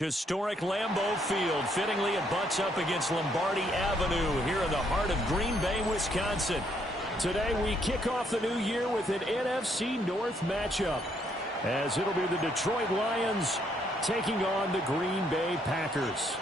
Historic Lambeau Field fittingly it butts up against Lombardi Avenue here in the heart of Green Bay, Wisconsin. Today we kick off the new year with an NFC North matchup, as it'll be the Detroit Lions taking on the Green Bay Packers.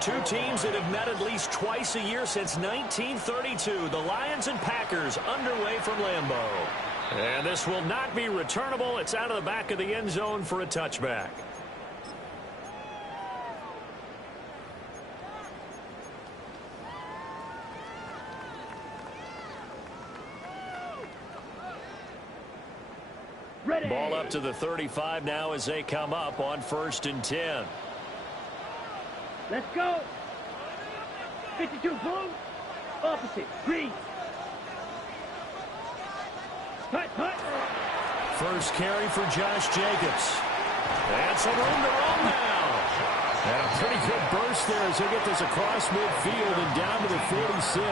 Two teams that have met at least twice a year since 1932. The Lions and Packers underway from Lambeau. And this will not be returnable. It's out of the back of the end zone for a touchback. Ready. Ball up to the 35 now as they come up on 1st and 10. Let's go. 52 blue. Opposite green. Hut, hut. First carry for Josh Jacobs. And some room to roam now. And a pretty good burst there as they get this across midfield and down to the 46.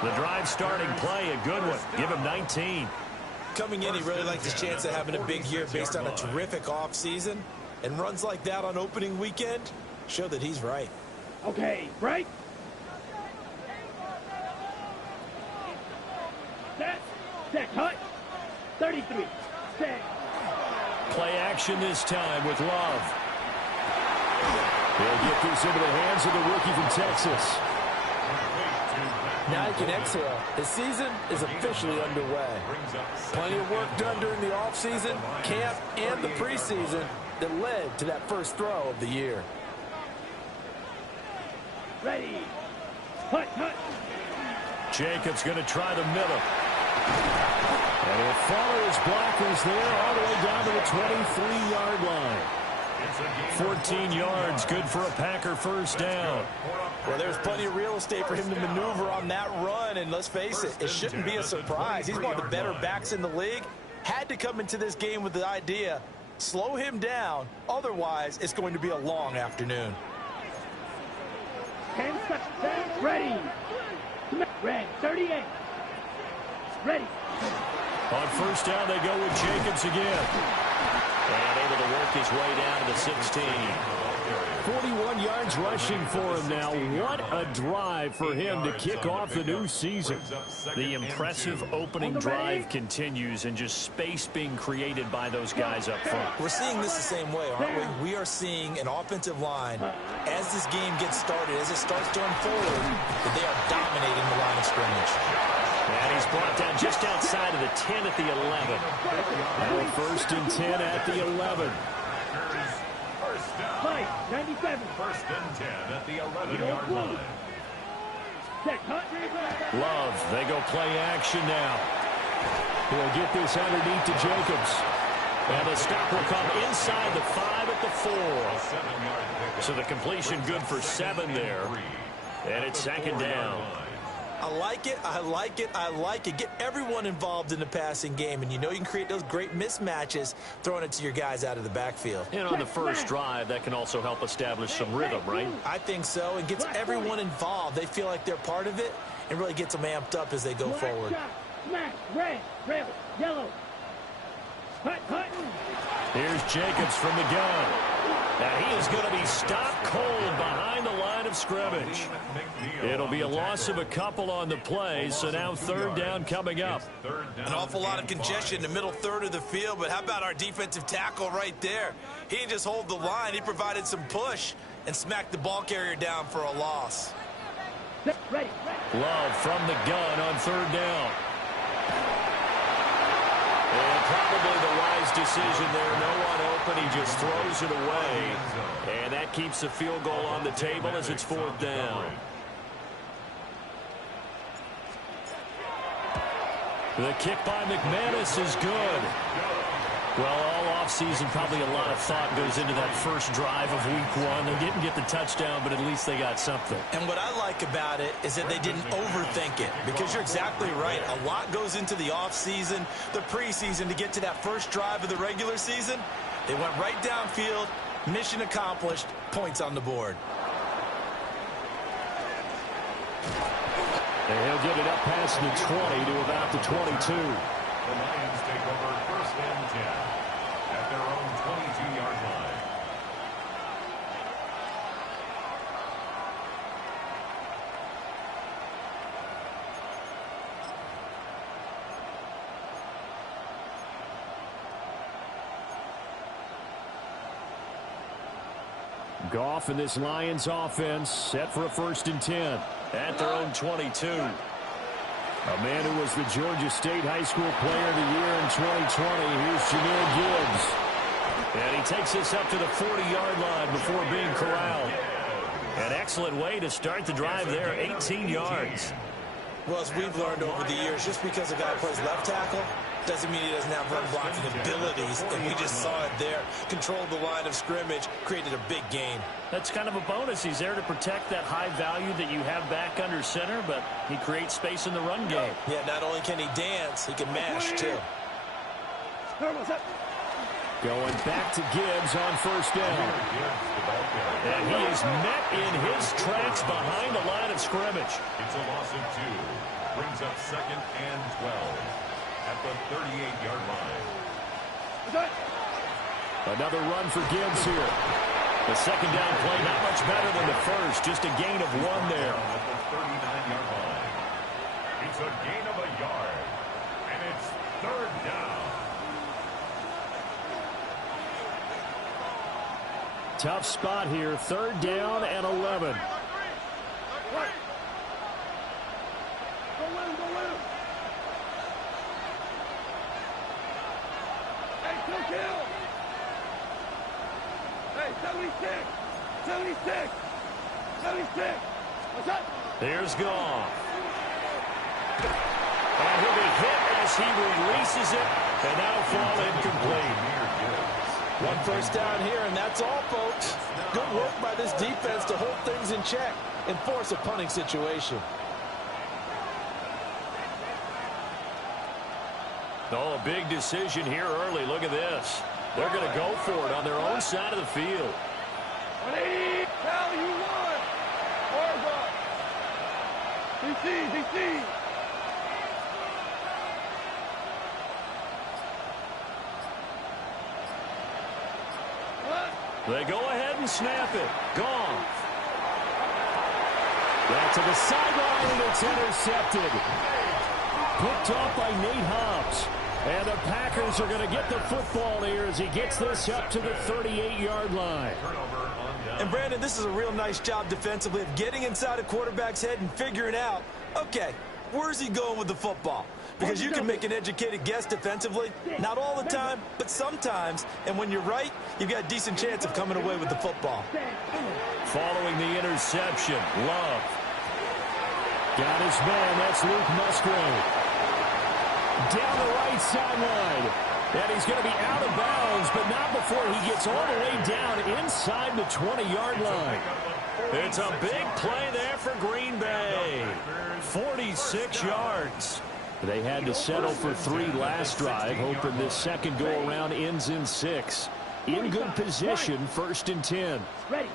The drive starting play, a good one. Give him 19. Coming in, he really likes his chance of having a big year based on a terrific offseason. And runs like that on opening weekend show that he's right. Okay, break. Set, hut. 33. Set. Play action this time with Love. They'll get this into the hands of the rookie from Texas. Now he can exhale. The season is officially underway. Plenty of work done during the offseason, camp, and the preseason that led to that first throw of the year. Ready. Hut, hut. Jacobs going to try the middle. And he'll follow his blockers there all the way down to the 23-yard line. 14 yards, good for a Packer first down. Well, there's plenty of real estate for him to maneuver on that run, and let's face it, it shouldn't be a surprise. He's one of the better backs in the league. Had to come into this game with the idea, slow him down, otherwise it's going to be a long afternoon. 10 seconds. Ready. Red, 38. Ready. On first down, they go with Jacobs again. And able to work his way down to the 16. 41 yards rushing for him now. What a drive for him to kick off the new season. The impressive opening drive continues, and just space being created by those guys up front. We're seeing this the same way, aren't we? We are seeing an offensive line, as this game gets started, as it starts to unfold, that they are dominating the line of scrimmage. And he's brought down just outside of the 10 at the 11. Now first and 10 at the 11. Fight, 97. First and 10 at the 11-yard line. Love, they go play action now. He'll get this underneath to Jacobs. And the stop will come inside the 5 at the 4. So the completion good for 7 there. And it's second down. I like it, I like it, I like it. Get everyone involved in the passing game, and you know you can create those great mismatches throwing it to your guys out of the backfield. And on the first drive, that can also help establish some rhythm, right? I think so. It gets everyone involved. They feel like they're part of it, and really gets them amped up as they go forward. Smash, red, red, yellow. Hut. Here's Jacobs from the gun. Now he is going to be stopped cold behind the line of scrimmage. It'll be a loss of a couple on the play, so now third down coming up. An awful lot of congestion in the middle third of the field, but how about our defensive tackle right there? He didn't just hold the line, he provided some push and smacked the ball carrier down for a loss. Ready. Love from the gun on third down. And probably the wise decision there. No one open. He just throws it away. And that keeps the field goal on the table as it's fourth down. The kick by McManus is good. Well, all offseason, probably a lot of thought goes into that first drive of week 1. They didn't get the touchdown, but at least they got something. And what I like about it is that they didn't overthink it, because you're exactly right. A lot goes into the offseason, the preseason, to get to that first drive of the regular season. They went right downfield, mission accomplished, points on the board. And he'll get it up past the 20 to about the 22. The Lions take over first and 10 at their own 22-yard line. Goff and this Lions offense set for a first and 10 at their own 22. A man who was the Georgia State High School Player of the Year in 2020. Here's Jahmyr Gibbs. And he takes this up to the 40-yard line before being corralled. An excellent way to start the drive there, 18 yards. Well, as we've learned over the years, just because a guy plays left tackle doesn't mean he doesn't have run blocking abilities, and we just saw it there. Controlled the line of scrimmage, created a big gain. That's kind of a bonus. He's there to protect that high value that you have back under center, but he creates space in the run game. Yeah, not only can he dance, he can mash, too. Going back to Gibbs on first down. And he is met in his tracks behind the line of scrimmage. It's a loss of 2. Brings up second and 12 at the 38-yard line. Another run for Gibbs here. The second down play not much better than the first. Just a gain of 1 there. At the 39-yard line. It's a gain of a yard. And it's third down. Tough spot here. Third down and 11. Hey, 76. What's up? Here's Goff. And he'll be hit as he releases it, and that'll fall incomplete. One first down here, and that's all, folks. Good work by this defense to hold things in check and force a punting situation. Oh, a big decision here early. Look at this. They're going to go for it on their own side of the field. Cal, you won. He sees. They go ahead and snap it. Gone. Back to the sideline, and it's intercepted. Picked off by Nate Hobbs. And the Packers are going to get the football here as he gets this up to the 38-yard line. And, Brandon, this is a real nice job defensively of getting inside a quarterback's head and figuring out, okay, where's he going with the football? Because you can make an educated guess defensively. Not all the time, but sometimes. And when you're right, you've got a decent chance of coming away with the football. Following the interception, Love. Got his man, that's Luke Musgrave. Down the right sideline. And he's going to be out of bounds, but not before he gets all the way down inside the 20-yard line. It's a big play there for Green Bay. 46 yards. They had to settle for 3 last drive, hoping this second go-around ends in 6. In good position, 1st and 10. Ready.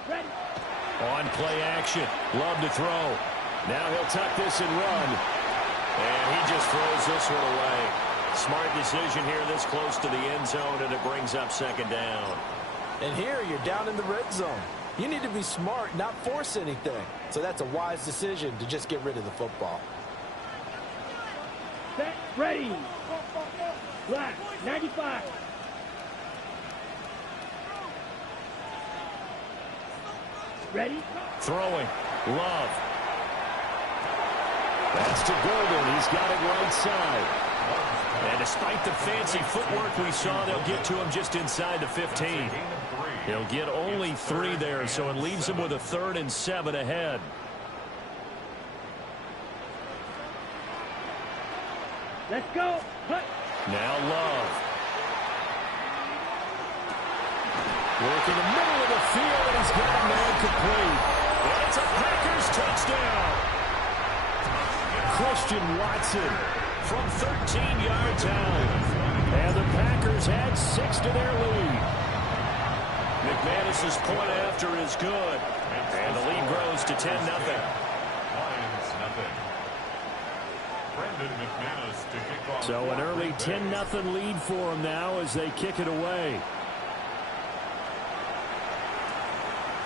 On play action. Love to throw. Now he'll tuck this and run. And he just throws this one away. Smart decision here this close to the end zone, and it brings up 2nd down. And here you're down in the red zone. You need to be smart, not force anything. So that's a wise decision to just get rid of the football. Set, ready. Black, 95. Ready. Throwing. Love. That's to Golden. He's got it right side. And despite the fancy footwork we saw, they'll get to him just inside the 15. He'll get only 3 there, so it leaves him with a 3rd and 7 ahead. Let's go. Hut. Now Love. Working the middle of the field, and he's got a man complete. And it's a Packers touchdown. Christian Watson from 13 yards out. And the Packers add 6 to their lead. McManus's point after is good. And the lead grows to 10-0. So an early 10-0 lead for them now as they kick it away.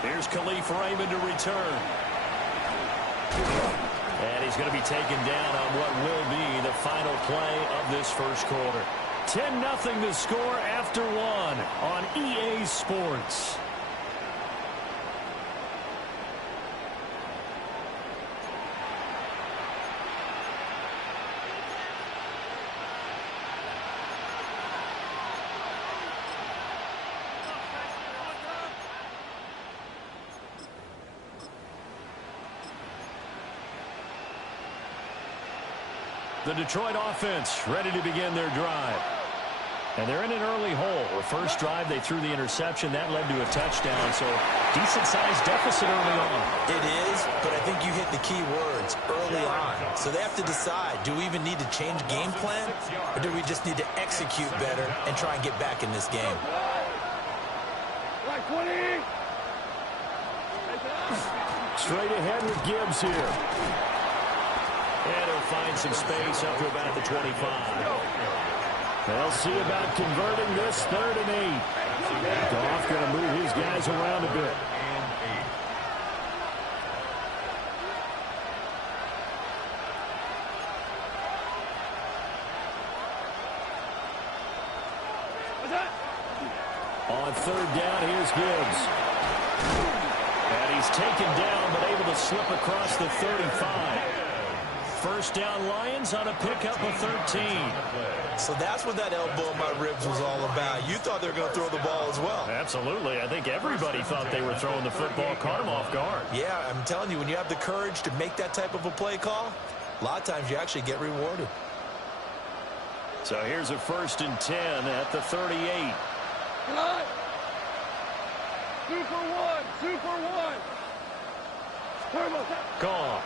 Here's Khalif Raymond to return. And he's going to be taken down on what will be the final play of this first quarter. 10-0 the score after 1 on EA Sports. The Detroit offense ready to begin their drive. And they're in an early hole. The first drive, they threw the interception. That led to a touchdown, so decent-sized deficit early on. It is, but I think you hit the key words, early on. So they have to decide, do we even need to change game plan, or do we just need to execute better and try and get back in this game? Like 20. Straight ahead with Gibbs here. And he'll find some space up to about the 25. They'll see about converting this 3rd and 8. Goff going to move his guys around a bit. On 3rd down, here's Gibbs. And he's taken down, but able to slip across the 35. First down, Lions on a pickup of 13. So that's what that elbow in my ribs was all about. You thought they were going to throw the ball as well. Absolutely. I think everybody thought they were throwing the football, caught him off guard. Yeah, I'm telling you, when you have the courage to make that type of a play call, a lot of times you actually get rewarded. So here's a 1st and 10 at the 38. Cut. 2 for 1. 2 for 1. Turbo. Gone.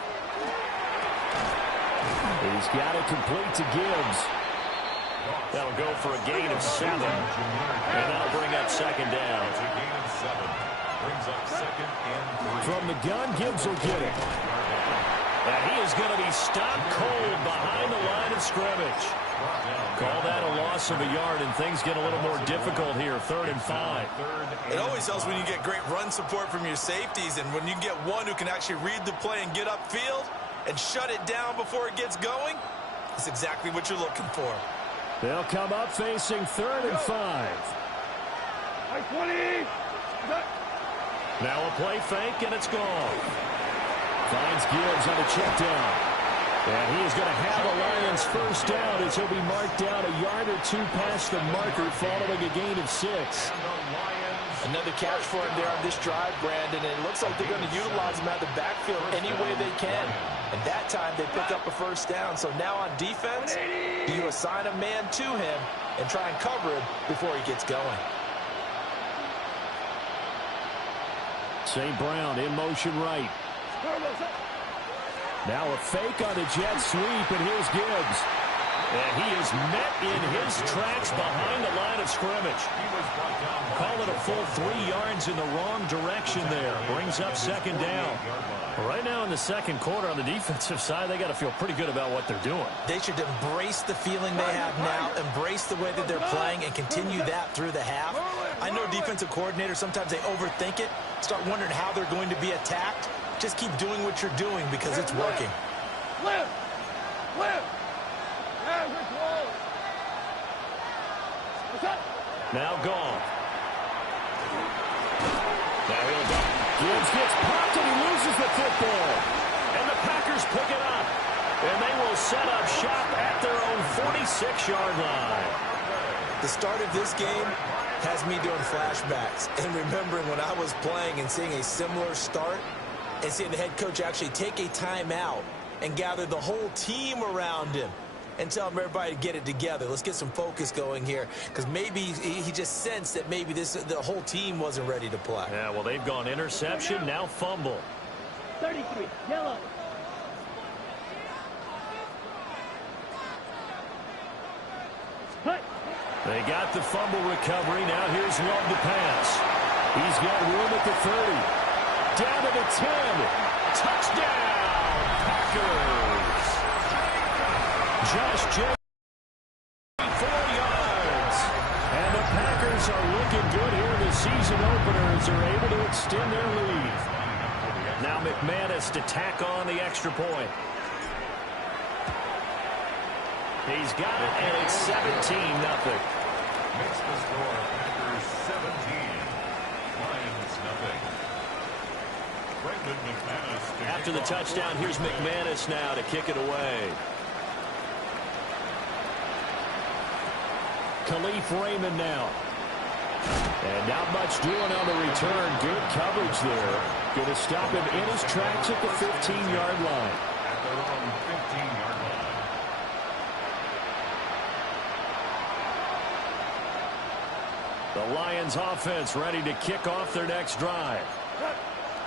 He's got it complete to Gibbs. That'll go for a gain of 7. And that'll bring up 2nd down. It's a gain of 7. Brings up 2nd and 3. From the gun, Gibbs will get it. And he is going to be stopped cold behind the line of scrimmage. Call that a loss of a yard, and things get a little more difficult here. 3rd and 5. It always helps when you get great run support from your safeties, and when you get one who can actually read the play and get upfield and shut it down before it gets going, that's exactly what you're looking for. They'll come up facing 3rd and 5. 20. Now a play fake, and it's gone. Finds Gibbs on a check down. And he is going to have a Lions 1st down as he'll be marked down a yard or 2 past the marker following a gain of 6. Another catch for him there on this drive, Brandon, and it looks like they're going to utilize him out of the backfield any way they can. And that time they pick up a 1st down. So now on defense, you assign a man to him and try and cover him before he gets going. St. Brown in motion right. Now a fake on the jet sweep, and here's Gibbs. And he is met in his tracks behind the line of scrimmage. Call it a full 3 yards in the wrong direction there. Brings up 2nd down. Right now in the 2nd quarter on the defensive side, they got to feel pretty good about what they're doing. They should embrace the feeling they have now, embrace the way that they're playing, and continue that through the half. I know defensive coordinators, sometimes they overthink it, start wondering how they're going to be attacked. Just keep doing what you're doing because it's working. Flip. Flip. Average wall. Now gone. Now he'll go. Gibbs gets popped and he loses the football. And the Packers pick it up. And they will set up shop at their own 46-yard line. The start of this game has me doing flashbacks and remembering when I was playing and seeing a similar start and seeing the head coach actually take a timeout and gather the whole team around him and tell everybody to get it together. Let's get some focus going here, because maybe he just sensed that maybe the whole team wasn't ready to play. Yeah, well, they've gone interception, now fumble. 33, yellow. Cut. They got the fumble recovery. Now here's Love to pass. He's got room at the 30. Down to the 10. Touchdown, Packers. Josh Jacobs, 4 yards. And the Packers are looking good here in the season openers. They're able to extend their lead. Now McManus to tack on the extra point. He's got it, and it's 17-0. Makes the score Packers 17. Lions nothing. Brandon McManus. After the touchdown, here's McManus now to kick it away. Khalif Raymond now. And not much doing on the return. Good coverage there. Going to stop him in his tracks at the 15-yard line. At their own 15-yard line. The Lions offense ready to kick off their next drive.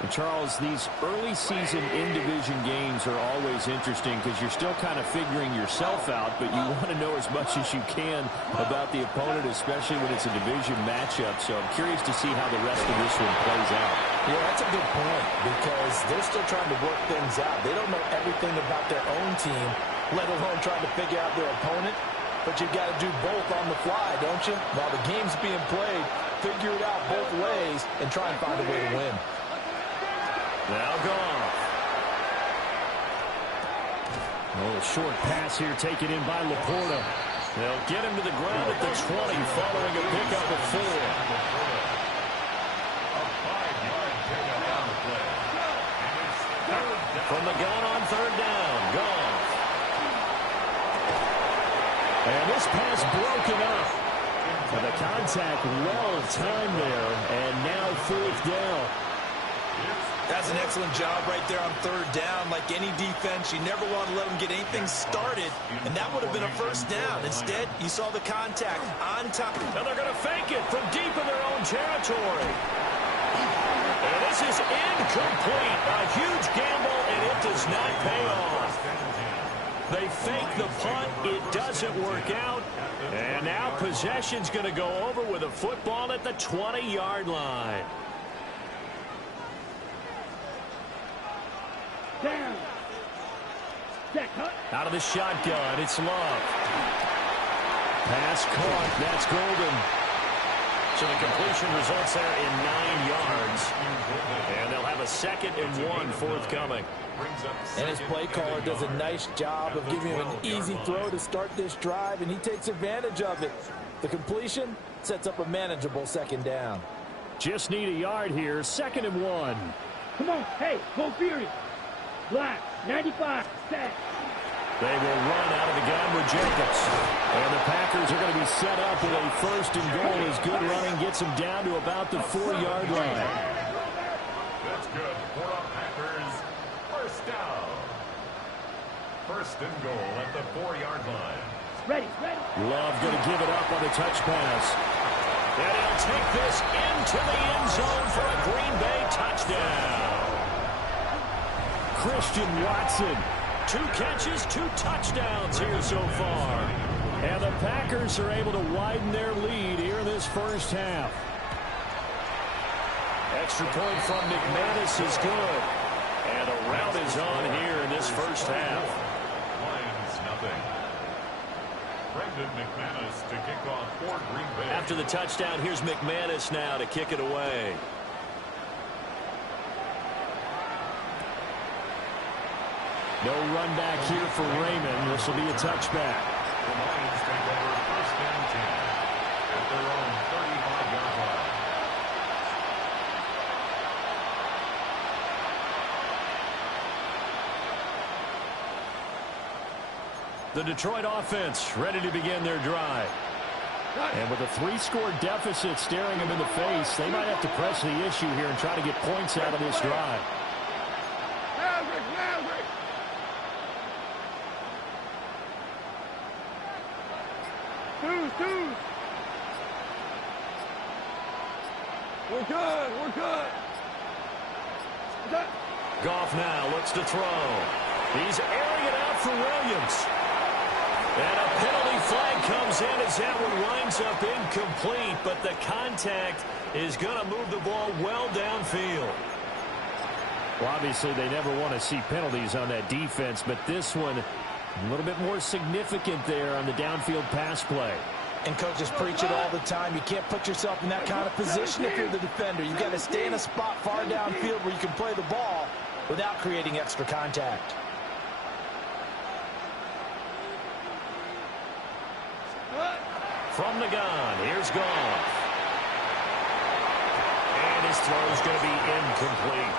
And Charles, these early season in-division games are always interesting because you're still kind of figuring yourself out, but you want to know as much as you can about the opponent, especially when it's a division matchup. So I'm curious to see how the rest of this one plays out. Yeah, that's a good point, because they're still trying to work things out. They don't know everything about their own team, let alone trying to figure out their opponent. But you've got to do both on the fly, don't you? While the game's being played, figure it out both ways and try and find a way to win. Now gone. A short pass here taken in by Laporta. They'll get him to the ground at the 20 following a pickup of 4. From the gun on 3rd down. Gone. And this pass broken up. And the contact well timed there. And now 4th down. That's an excellent job right there on third down. Like any defense, you never want to let them get anything started, and that would have been a first down. Instead, you saw the contact on top. And they're going to fake it from deep in their own territory. And this is incomplete. A huge gamble, and it does not pay off. They fake the punt. It doesn't work out. And now possession's going to go over with a football at the 20-yard line. Down. Set, cut. Out of the shotgun, it's Love. Pass caught. That's Golden. So the completion results there in 9 yards. And they'll have a 2nd and 1 forthcoming. And his play caller does a nice job of giving him an easy throw to start this drive, and he takes advantage of it. The completion sets up a manageable 2nd down. Just need a yard here. 2nd and 1. Come on. Hey, go Fury. Black, 95, set. They will run out of the gun with Jacobs. And the Packers are going to be set up with a 1st and goal as good running gets them down to about the 4-yard line. That's good for the Packers. First down. 1st and goal at the 4-yard line. Ready, ready. Love going to give it up on the touch pass. And he'll take this into the end zone for a Green Bay touchdown. Christian Watson, 2 catches, 2 touchdowns here so far. And the Packers are able to widen their lead here in this first half. Extra point from McManus is good. And a rout is on here in this first half. Lions nothing. Brendan McManus to kick off for Green Bay. After the touchdown, here's McManus now to kick it away. No run back here for Raymond. This will be a touchback. The Lions take over 1st and 10 at their own 35-yard line. The Detroit offense ready to begin their drive. And with a 3-score deficit staring them in the face, they might have to press the issue here and try to get points out of this drive. Maverick, Maverick. Two. We're good, we're good. Goff now looks to throw. He's airing it out for Williams. And a penalty flag comes in as that one winds up incomplete, but the contact is going to move the ball well downfield. Well, obviously they never want to see penalties on that defense, but this one a little bit more significant there on the downfield pass play. And coaches preach it all the time. You can't put yourself in that kind of position if you're the defender. You've got to stay in a spot far downfield where you can play the ball without creating extra contact. From the gun, here's Goff. And his throw is going to be incomplete.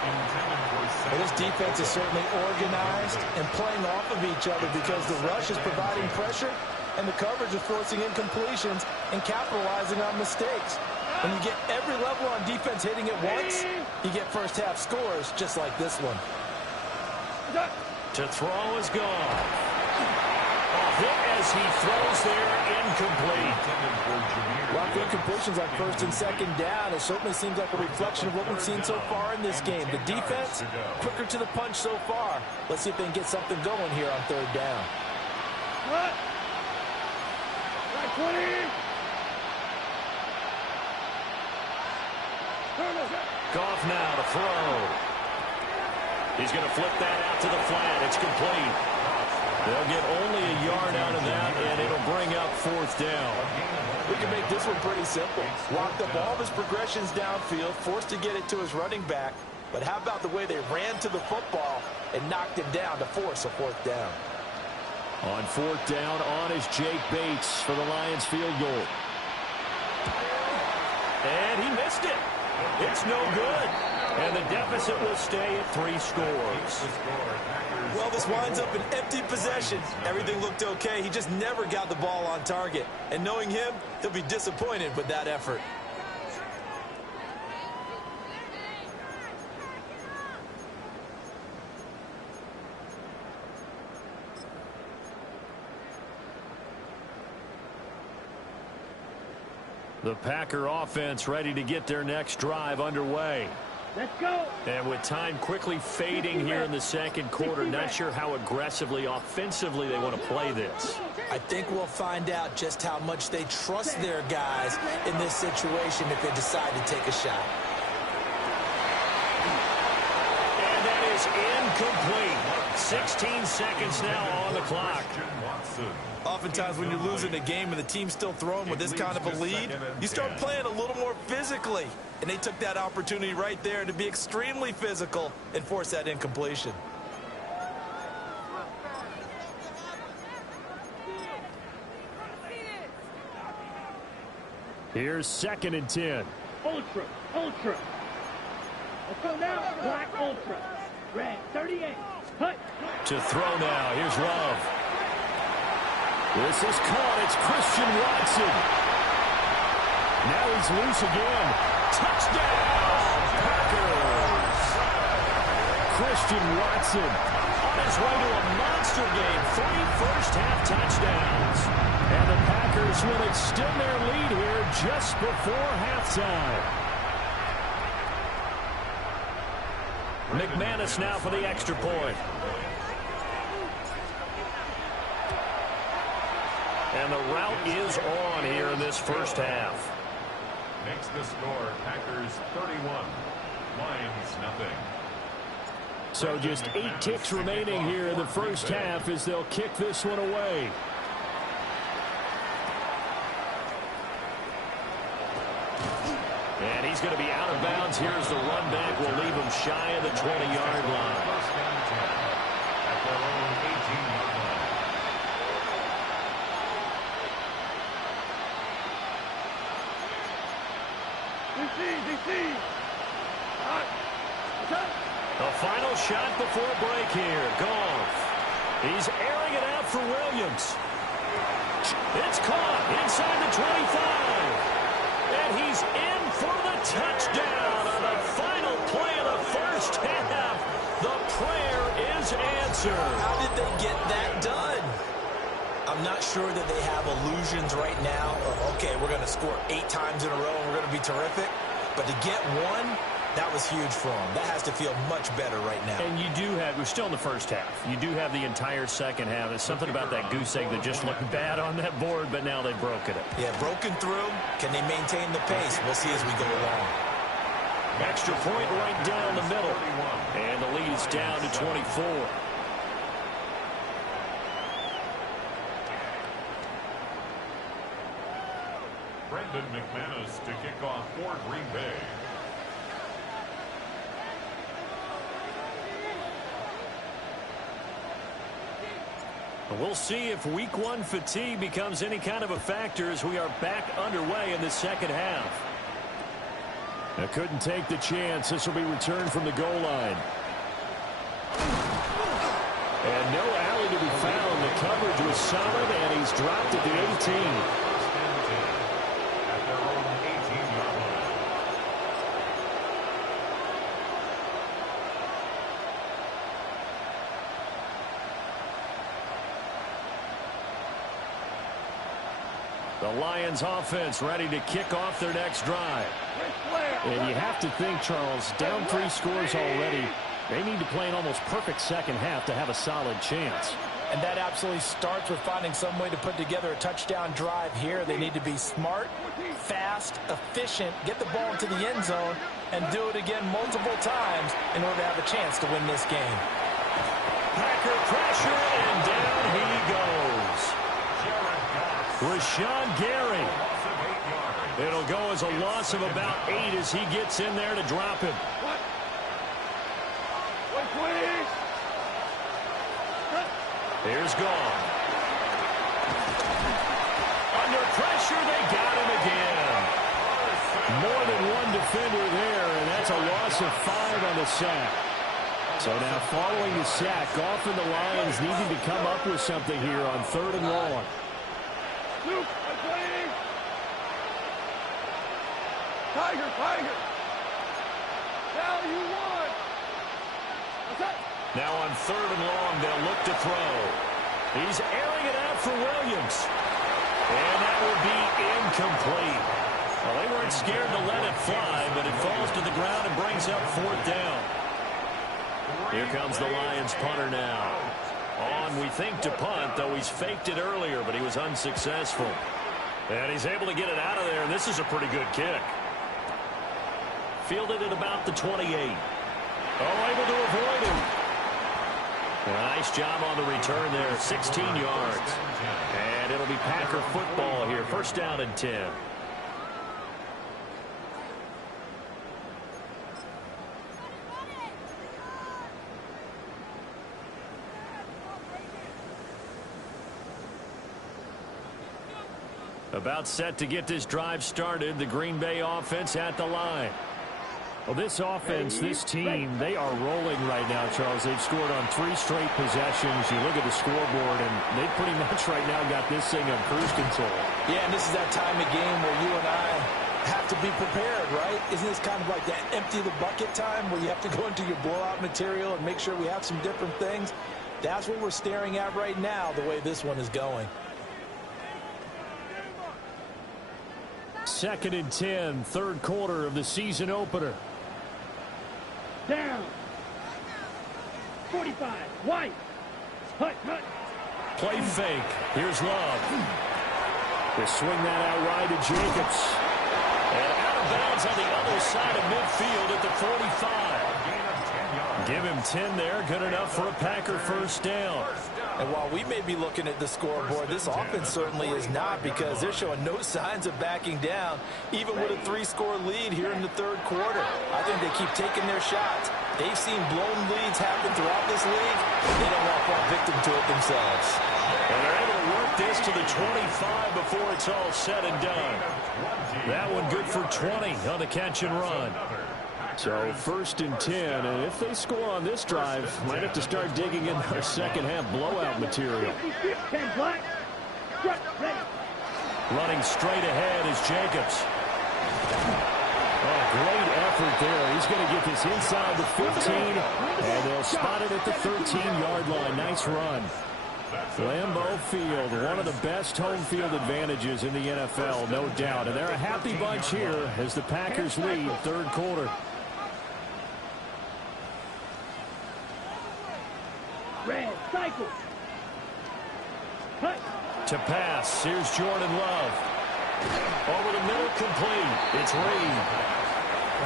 Well, this defense is certainly organized and playing off of each other because the rush is providing pressure and the coverage is forcing incompletions and capitalizing on mistakes. When you get every level on defense hitting it once, you get first half scores just like this one. To throw is Goff. A hit as he throws there, incomplete. Lots of incompletions on 1st and 2nd down. It certainly seems like a reflection of what we've seen so far in this game. The defense, quicker to the punch so far. Let's see if they can get something going here on 3rd down. What? 20. Goff now to throw. He's going to flip that out to the flat. It's complete. They'll get only a yard out of that, and it'll bring up 4th down. We can make this one pretty simple. Locked up all of his progressions downfield, forced to get it to his running back. But how about the way they ran to the football and knocked him down to force a 4th down? On 4th down, on is Jake Bates for the Lions field goal. And he missed it. It's no good. And the deficit will stay at 3 scores. Well, this winds up an empty possession. Everything looked okay. He just never got the ball on target. And knowing him, he'll be disappointed with that effort. The Packer offense ready to get their next drive underway. Let's go. And with time quickly fading here in the second quarter, not sure how aggressively, offensively they want to play this. I think we'll find out just how much they trust their guys in this situation if they decide to take a shot. And that is incomplete. 16 seconds now on the clock. Oftentimes when you're losing a game and the team's still throwing with this kind of a lead, you start playing a little more physically. And they took that opportunity right there to be extremely physical and force that incompletion. Here's 2nd and 10. Ultra. Let's go now. Black ultra. Red 38. Hut. To throw now. Here's Love. This is caught. It's Christian Watson. Now he's loose again. Touchdown, Packers. Christian Watson on his way to a monster game. 3 first-half touchdowns. And the Packers will extend their lead here just before halftime. McManus now for the extra point. And the route is on here in this first half. Makes the score Packers 31, Lions nothing. So just 8 ticks remaining here in the first half as they'll kick this one away. And he's going to be out of bounds. Here's the run back. We'll leave him shy of the 20-yard line. First down 10 at their own 18-yard line. DC. A final shot before break here. Goff. He's airing it out for Williams. It's caught inside the 25. And he's in for the touchdown on the final play of the first half. The prayer is answered. How did they get that done? I'm not sure that they have illusions right now of, okay, we're going to score 8 times in a row and we're going to be terrific. But to get one, that was huge for them. That has to feel much better right now. And you do have, we're still in the first half. You do have the entire second half. There's something about that goose egg that just looked bad on that board, but now they've broken it. Yeah, broken through. Can they maintain the pace? We'll see as we go along. Extra point right down the middle. And the lead is down to 24. Brendan McManus to kick off for Green Bay. We'll see if week 1 fatigue becomes any kind of a factor as we are back underway in the second half. I couldn't take the chance. This will be returned from the goal line. And no alley to be found. The coverage was solid, and he's dropped at the 18. At their own 18-yard line. The Lions offense ready to kick off their next drive. And you have to think, Charles, down 3 scores already. They need to play an almost perfect second half to have a solid chance. And that absolutely starts with finding some way to put together a touchdown drive here. They need to be smart, fast, efficient, get the ball into the end zone, and do it again multiple times in order to have a chance to win this game. Packer pressure, and down he goes. Rashawn Gary. It'll go as a loss of about 8 as he gets in there to drop him. Here's Goff. Under pressure, they got him again. More than one defender there, and that's a loss of 5 on the sack. So now following the sack, Goff and the Lions needing to come up with something here on 3rd and long. Tiger. Now you won. Now on 3rd and long, they'll look to throw. He's airing it out for Williams. And that will be incomplete. Well, they weren't scared to let it fly, but it falls to the ground and brings up 4th down. Here comes the Lions punter now. On, we think, to punt, though he's faked it earlier, but he was unsuccessful. And he's able to get it out of there, and this is a pretty good kick. Fielded at about the 28. Oh, able to avoid him. Nice job on the return there, 16 yards. And it'll be Packer football here, 1st down and 10. About set to get this drive started. The Green Bay offense at the line. Well, this offense, this team, they are rolling right now, Charles. They've scored on 3 straight possessions. You look at the scoreboard, and they pretty much right now got this thing on cruise control. Yeah, and this is that time of game where you and I have to be prepared, right? Isn't this kind of like that empty the bucket time where you have to go into your blowout material and make sure we have some different things? That's what we're staring at right now, the way this one is going. 2nd and 10, 3rd quarter of the season opener. Down. 45. White. Hut. Play fake. Here's Love. They swing that out wide to Jacobs. And out of bounds on the other side of midfield at the 45. Give him 10 there. Good enough for a Packer 1st down. And while we may be looking at the scoreboard, this offense certainly is not, because they're showing no signs of backing down, even with a 3-score lead here in the 3rd quarter. I think they keep taking their shots. They've seen blown leads happen throughout this league. They don't want to fall victim to it themselves. And they're able to work this to the 25 before it's all said and done. That one good for 20 on the catch and run. So 1st and 10, and if they score on this drive, might have to start digging in our second half blowout material. 10 black. Running straight ahead is Jacobs. Oh, great effort there. He's going to get this inside the 15, and they'll spot it at the 13-yard line. Nice run. Lambeau Field, one of the best home field advantages in the NFL, no doubt. And they're a happy bunch here as the Packers lead 3rd quarter. Red, cycle. Hut. To pass, here's Jordan Love. Over the middle, complete. It's Reed.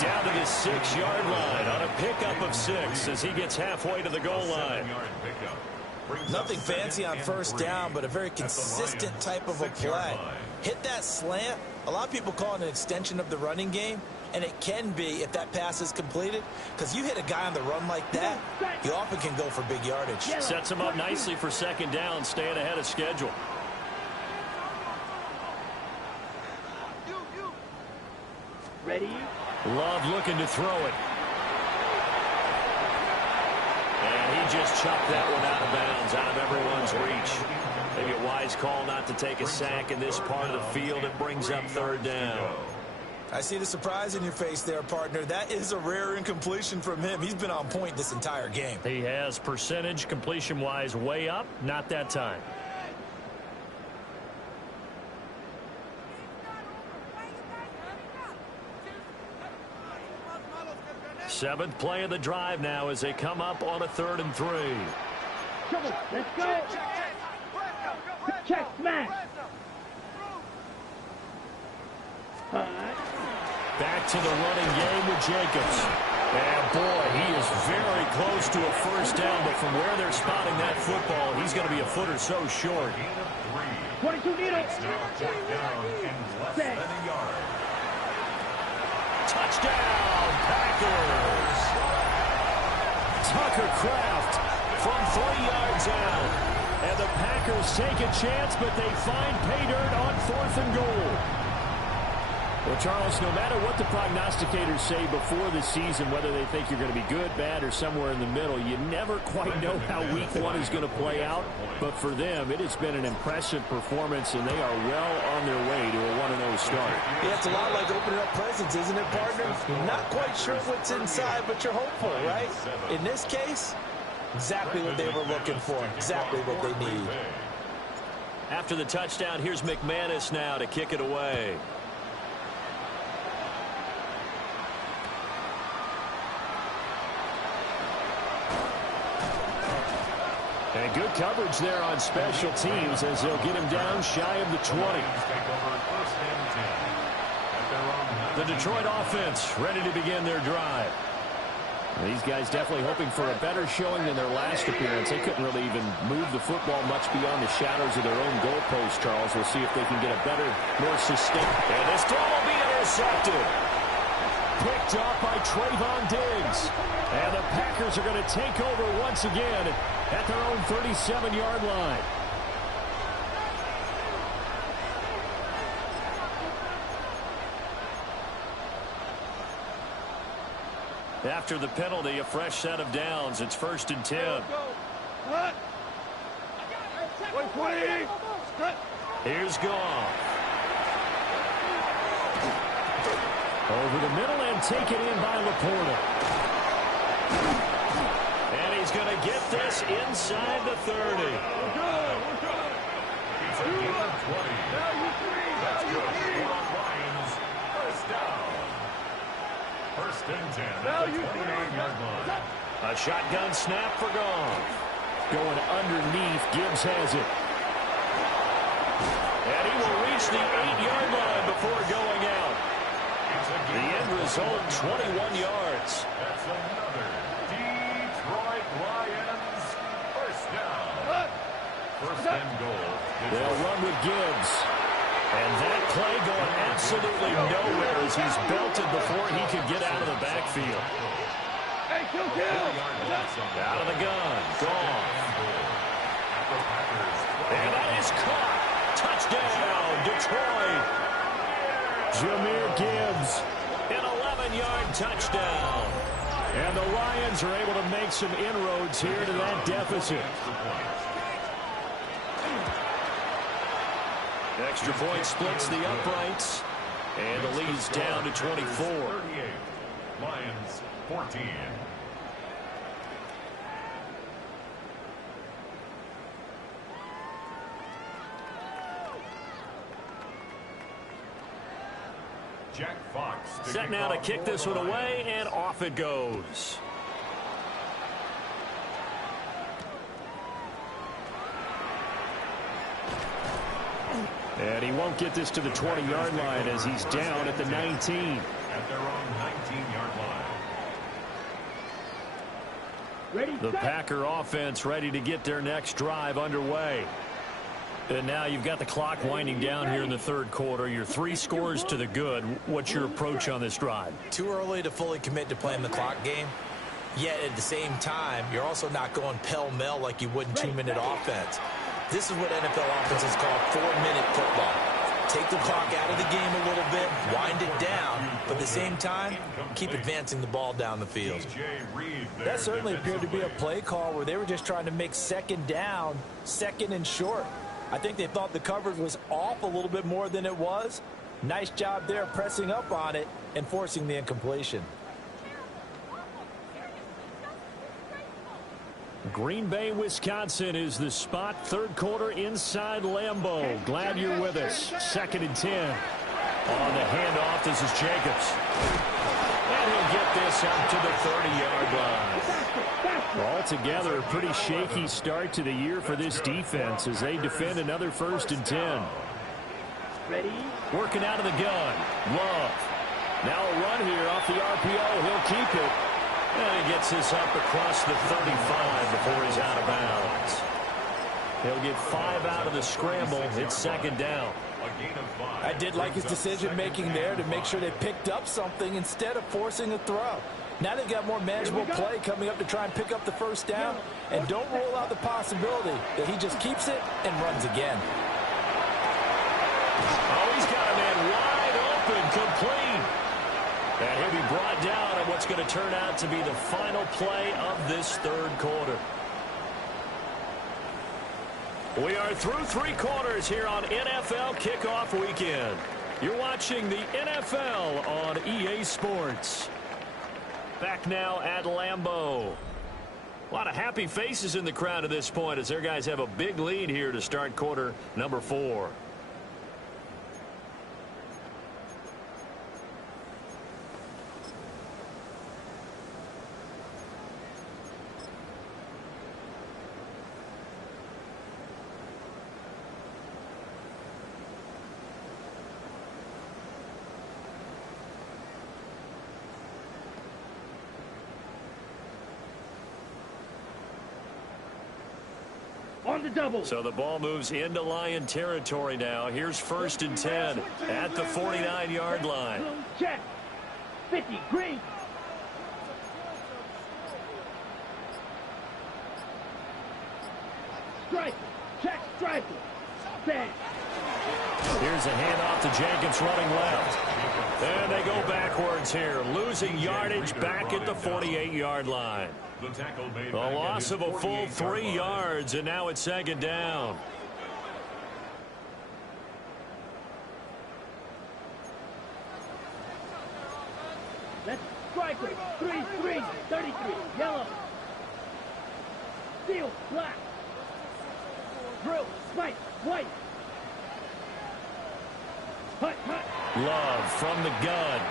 Down to the 6-yard line on a pickup of 6 as he gets halfway to the goal line. Nothing fancy on 1st down, but a very consistent type of a play. Hit that slant. A lot of people call it an extension of the running game, and it can be if that pass is completed, because you hit a guy on the run like that, you often can go for big yardage. Sets him up nicely for 2nd down, staying ahead of schedule. Ready? Love looking to throw it. And he just chucked that one out of bounds, out of everyone's reach. Maybe a wise call not to take a sack in this part of the field. It brings up 3rd down. I see the surprise in your face there, partner. That is a rare incompletion from him. He's been on point this entire game. He has percentage completion-wise way up. Not that time. Seventh play of the drive now as they come up on a 3rd and 3. Let's go. Check, smash. Back to the running game with Jacobs. And boy, he is very close to a 1st down, but from where they're spotting that football, he's going to be a foot or so short. 22 needles. Touchdown, Packers. Tucker Kraft from 3 yards out. And the Packers take a chance, but they find pay dirt on 4th and goal. Well, Charles, no matter what the prognosticators say before the season, whether they think you're going to be good, bad, or somewhere in the middle, you never quite know how week 1 is going to play out. But for them, it has been an impressive performance, and they are well on their way to a 1-0 start. Yeah, it's a lot like opening up presents, isn't it, partner? Not quite sure what's inside, but you're hopeful, right? In this case, exactly what they were looking for, exactly what they need. After the touchdown, here's McManus now to kick it away. And good coverage there on special teams as they'll get him down shy of the 20. The Detroit offense ready to begin their drive. These guys definitely hoping for a better showing than their last appearance. They couldn't really even move the football much beyond the shadows of their own goalpost, Charles. We'll see if they can get a better, more sustained. And this throw will be intercepted. Picked off by Trayvon Diggs. And the Packers are going to take over once again at their own 37-yard line. After the penalty, a fresh set of downs. It's 1st and 10. Here's Goff. Over the middle and taken in by Laporta. And he's going to get this inside the 30. It's a gain of 20. That's good. Lions, first down. 1st and 10 at the 29-yard line. A shotgun snap for Goff. Going underneath, Gibbs has it. And he will reach the 8-yard line before going out. The end result, 21 yards. That's another Detroit Lions first down. 1st and goal. They'll run with Gibbs. And that play going absolutely nowhere as he's belted before he could get out of the backfield. Out of the gun. Gone. And that is caught. Touchdown, Detroit. Jahmyr Gibbs, an 11-yard touchdown. And the Lions are able to make some inroads here to that deficit. Extra point splits the uprights. And the lead's down to 24. 38. Lions 14. Jack Fox. Set now to kick this one away, and off it goes. And he won't get this to the 20-yard line as he's down at the 19. At their own 19-yard line. The Packer offense ready to get their next drive underway. And now you've got the clock winding down here in the 3rd quarter. You're 3 scores to the good. What's your approach on this drive? Too early to fully commit to playing the clock game. Yet at the same time, you're also not going pell-mell like you would in 2-minute offense. This is what NFL offenses call 4-minute football. Take the clock out of the game a little bit, wind it down, but at the same time, keep advancing the ball down the field. That certainly appeared to be a play call where they were just trying to make 2nd down, 2nd and short. I think they thought the coverage was off a little bit more than it was. Nice job there pressing up on it and forcing the incompletion. Green Bay, Wisconsin is the spot. 3rd quarter inside Lambeau. Glad you're with us. 2nd and 10. On the handoff, this is Jacobs. And he'll get this out to the 30-yard line. Altogether, a pretty shaky start to the year for this defense as they defend another 1st and 10. Ready? Working out of the gun. Love. Now a run here off the RPO. He'll keep it. And he gets this up across the 35 before he's out of bounds. He'll get 5 out of the scramble. It's 2nd down. I did like his decision-making there to make sure they picked up something instead of forcing a throw. Now they've got more manageable play coming up to try and pick up the 1st down. And don't rule out the possibility that he just keeps it and runs again. Oh, he's got a man wide open, complete. And he'll be brought down on what's going to turn out to be the final play of this 3rd quarter. We are through 3 quarters here on NFL Kickoff Weekend. You're watching the NFL on EA Sports. Back now at Lambeau. A lot of happy faces in the crowd at this point as their guys have a big lead here to start quarter number 4. the double. So the ball moves into Lion territory now. Here's 1st and 10 at the 49-yard line. Check. 50, green. Striker. Check, striker. Bang. Here's a handoff to Jenkins running left. And they go backwards here, losing yardage back at the 48-yard line. A loss of a full 3 yards, and now it's 2nd down. Let's striker. 3-3, 33, yellow. Steel, black. Drill, spike, white. Hut, hut. Love from the gun.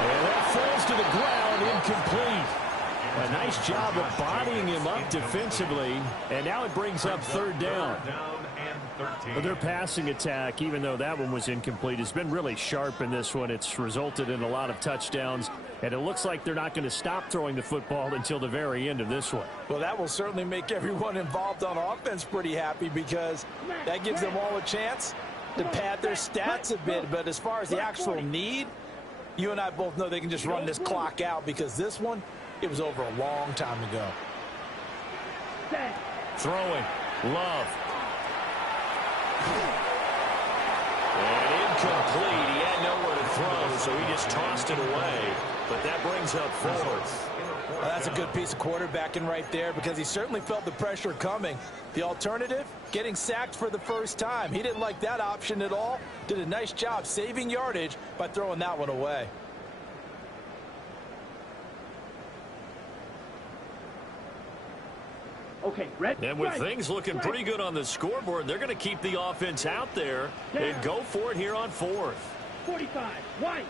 And that falls to the ground, incomplete. A nice job of bodying him up defensively, and now it brings up 3rd down. But their passing attack, even though that one was incomplete, has been really sharp in this one. It's resulted in a lot of touchdowns, and it looks like they're not going to stop throwing the football until the very end of this one. Well, that will certainly make everyone involved on offense pretty happy, because that gives them all a chance to pad their stats a bit. But as far as the actual need, you and I both know they can just run this clock out, because this one, it was over a long time ago. Throwing. Love. And incomplete. He had nowhere to throw, so he just tossed it away. But that brings up 4th. Well, that's a good piece of quarterbacking right there, because he certainly felt the pressure coming. The alternative, getting sacked for the first time. He didn't like that option at all. Did a nice job saving yardage by throwing that one away. Okay, red. And with things looking pretty good on the scoreboard, they're going to keep the offense out there and go for it here on 4th. 45, white.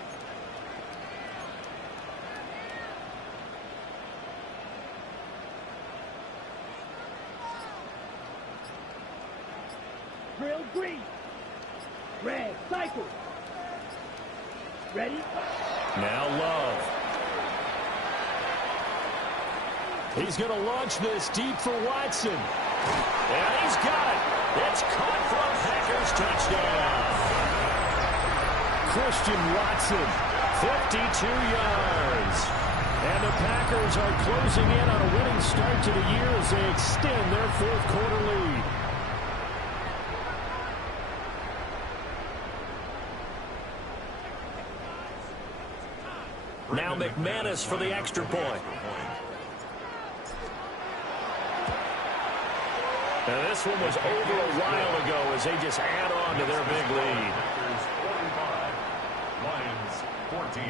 Drill, green. Red, cycle. Ready? Now Love. He's going to launch this deep for Watson. And he's got it. It's caught for a Packers touchdown. Christian Watson, 52 yards. And the Packers are closing in on a winning start to the year as they extend their 4th quarter lead. Now McManus for the extra point. Now this one was over a while ago as they just add on to their big lead. Lions 14.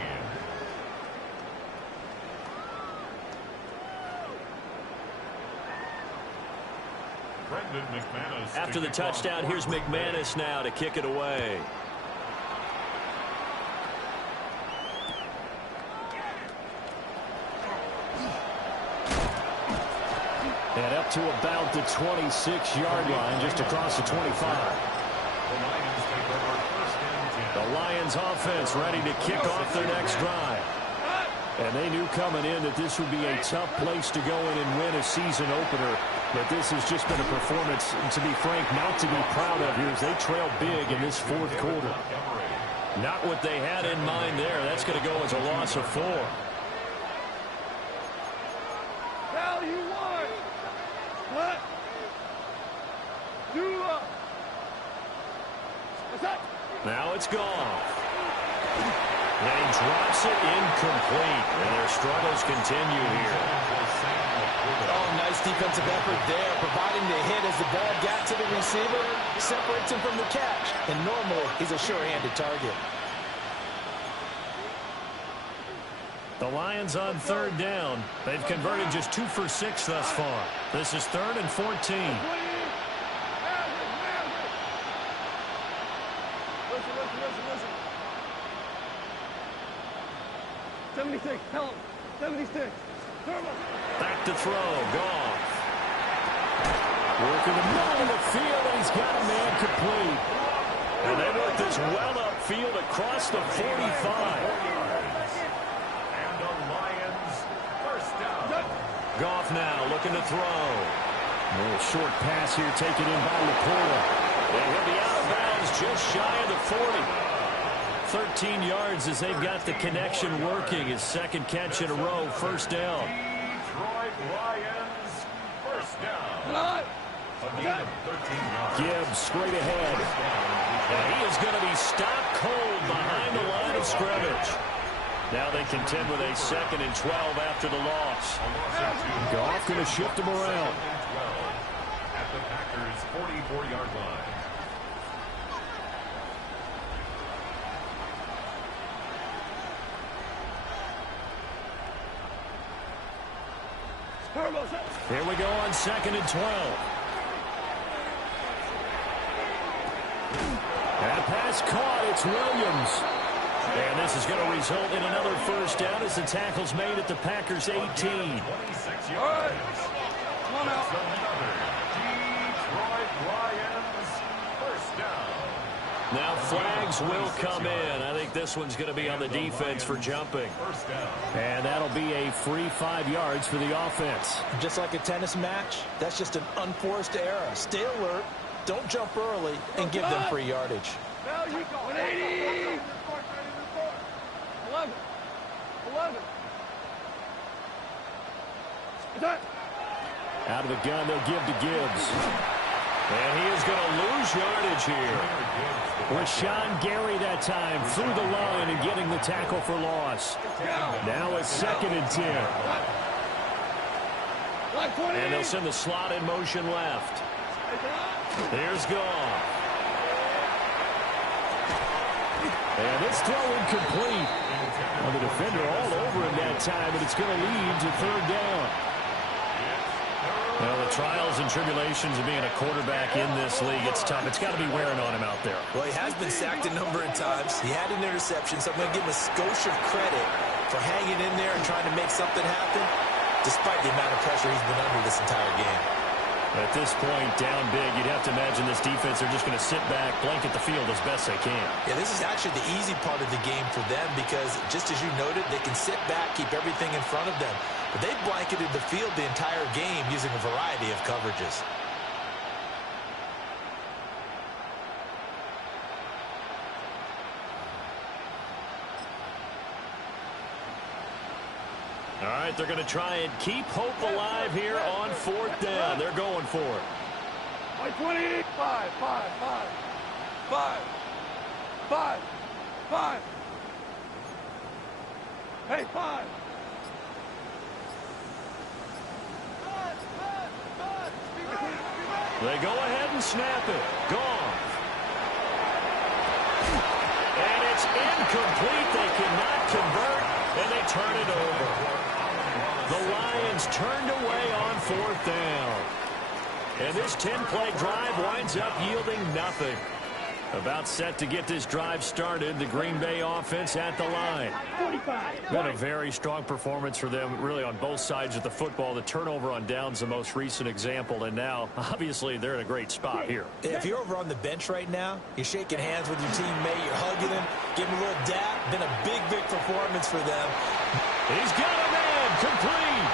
After the touchdown, here's McManus now to kick it away. And up to about the 26-yard line, just across the 25. The Lions offense ready to kick off their next drive. And they knew coming in that this would be a tough place to go in and win a season opener. But this has just been a performance, to be frank, not to be proud of here as they trail big in this 4th quarter. Not what they had in mind there. That's going to go as a loss of 4. Now you won. What? Do up. What's up? Now it's gone. And he drops it incomplete. And their struggles continue here. Oh, nice defensive effort there, providing the hit as the ball got to the receiver, separates him from the catch. And normally, he's a sure-handed target. The Lions on 3rd down. They've converted just 2 for 6 thus far. This is 3rd and 14. Listen. 76, help. 76. Back to throw. Goff. Working the middle of the field, and he's got a man complete. And they work this well upfield across the 45. And the Lions first down. Goff now looking to throw. A little short pass here taken in by Laporta. And he'll be out of bounds just shy of the 40. 13 yards as they've got the connection working. His second catch in a row, first down. Detroit Lions, first down. Gibbs straight ahead. And he is going to be stopped cold behind the line of scrimmage. Now they contend with a 2nd and 12 after the loss. Goff going to shift him around. At the Packers' 44-yard line. Here we go on 2nd and 12. And a pass caught. It's Williams. And this is going to result in another first down as the tackle's made at the Packers' 18. 26 yards. Come on out. Detroit Lions, first down. Now flags will come in. I think this one's going to be on the defense for jumping. First down. And that'll be a free 5 yards for the offense. Just like a tennis match, that's just an unforced error. Stay alert, don't jump early, and give them free yardage. 180. 11. 11. Out of the gun, they'll give to Gibbs. And he is going to lose yardage here. Rashawn Gary that time through the line and getting the tackle for loss. Now it's 2nd and 10. And they'll send the slot in motion left. There's Goff. And this throw incomplete. Well, the defender all over him that time, but it's going to lead to 3rd down. Well, the trials and tribulations of being a quarterback in this league, it's tough. It's got to be wearing on him out there. Well, he has been sacked a number of times. He had an interception, so I'm going to give him a skosh of credit for hanging in there and trying to make something happen, despite the amount of pressure he's been under this entire game. At this point, down big, you'd have to imagine this defense, they're just going to sit back, blanket the field as best they can. Yeah, this is actually the easy part of the game for them because, just as you noted, they can sit back, keep everything in front of them. But they've blanketed the field the entire game using a variety of coverages. All right, they're going to try and keep hope alive here on 4th down. They're going for it. 20. 5. 5. Hey, 5. They go ahead and snap it. Gone. And it's incomplete. They cannot convert, and they turn it over. The Lions turned away on 4th down. And this 10-play drive winds up yielding nothing. About set to get this drive started. The Green Bay offense at the line. 45. Been a very strong performance for them, really, on both sides of the football. The turnover on downs, the most recent example. And now, obviously, they're in a great spot here. If you're over on the bench right now, you're shaking hands with your teammate, you're hugging him, giving him a little dap. Been a big, big performance for them. He's got a man complete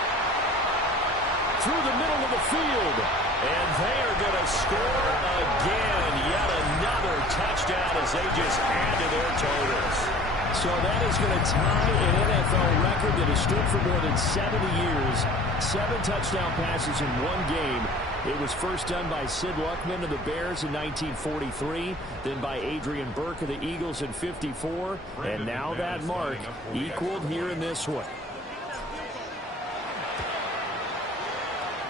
through the middle of the field. And they are going to score again. Yet another touchdown as they just add to their totals. So that is going to tie an NFL record that has stood for more than 70 years. 7 touchdown passes in one game. It was first done by Sid Luckman of the Bears in 1943, then by Adrian Burke of the Eagles in 54, and now that mark equaled here in this one.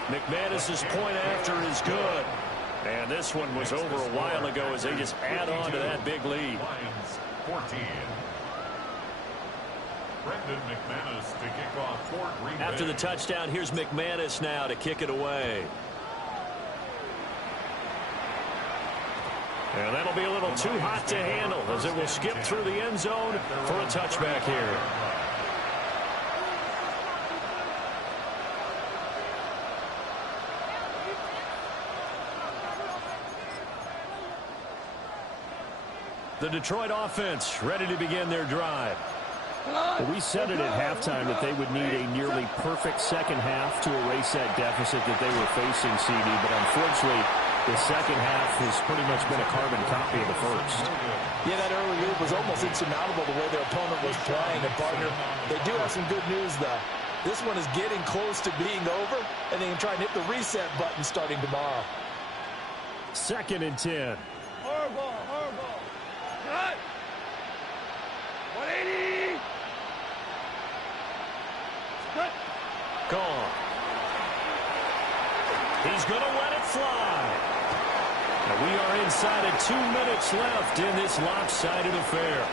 McManus's point after is good. And this one was over a while ago as they just add on to that big lead. Lions 14. Brendan McManus to kick off for Green Bay. After the touchdown, here's McManus now to kick it away. And that'll be a little too hot to handle as it will skip through the end zone for a touchback here. The Detroit offense ready to begin their drive. Well, we said it at halftime that they would need a nearly perfect second half to erase that deficit that they were facing, CD. But unfortunately, the second half has pretty much been a carbon copy of the first. Yeah, that early lead was almost insurmountable the way their opponent was playing. And, partner, they do have some good news, though. This one is getting close to being over, and they can try and hit the reset button starting tomorrow. 2nd and 10. Horrible. Cut. 180. Cut. Gone. He's going to let it fly. Now we are inside of 2 minutes left in this lopsided affair.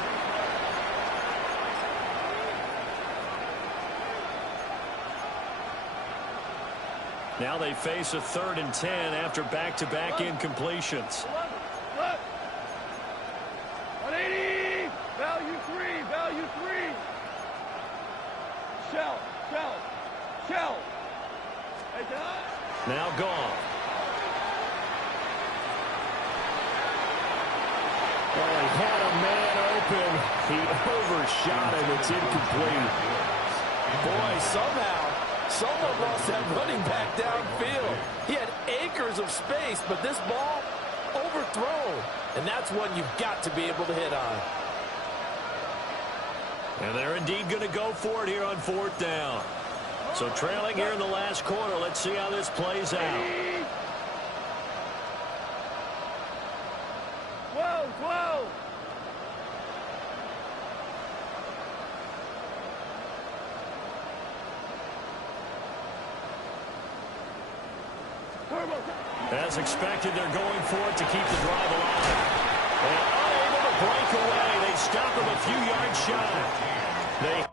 Now they face a 3rd and 10 after back-to-back incompletions. 180. Value 3. Shell. Hey, Don. Now gone. Oh, he had a man open. He overshot him. It's incomplete. Boy, somehow, someone lost that running back downfield. He had acres of space, but this ball overthrown. And that's one you've got to be able to hit on. And they're indeed going to go for it here on 4th down. So trailing here in the last quarter. Let's see how this plays out. 12. As expected, they're going for it to keep the drive alive. And unable to break away. They stop him a few yards shy. They